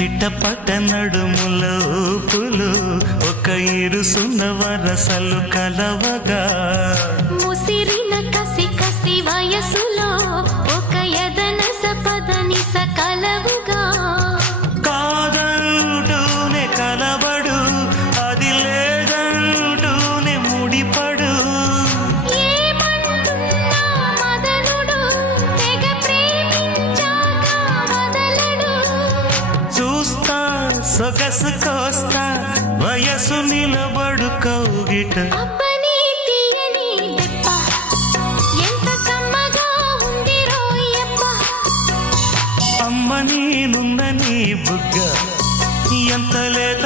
చిట్టపట్ట నడుముల ఊపులు ఒక ఇరుసున్న వరసలు కలవగా ముసిరిన కసి కసి వయసులో ఒక యదన సపదని సకలవుగా కాదంటూనే కలబడు అది లేదంటూనే ముడిపడు ఏమంటున్నా మదనుడు తెగ ప్రేమించాక వదలడు చూస్తా సొగసు కోస్తా వయసు నిలబడు కౌగిట అబ్బని తీయని దెబ్బ ఎంత కమ్మగా ఉంది రోయప్ప అమ్మ నేనున్న నీ బుగ్గ ఎంత లేత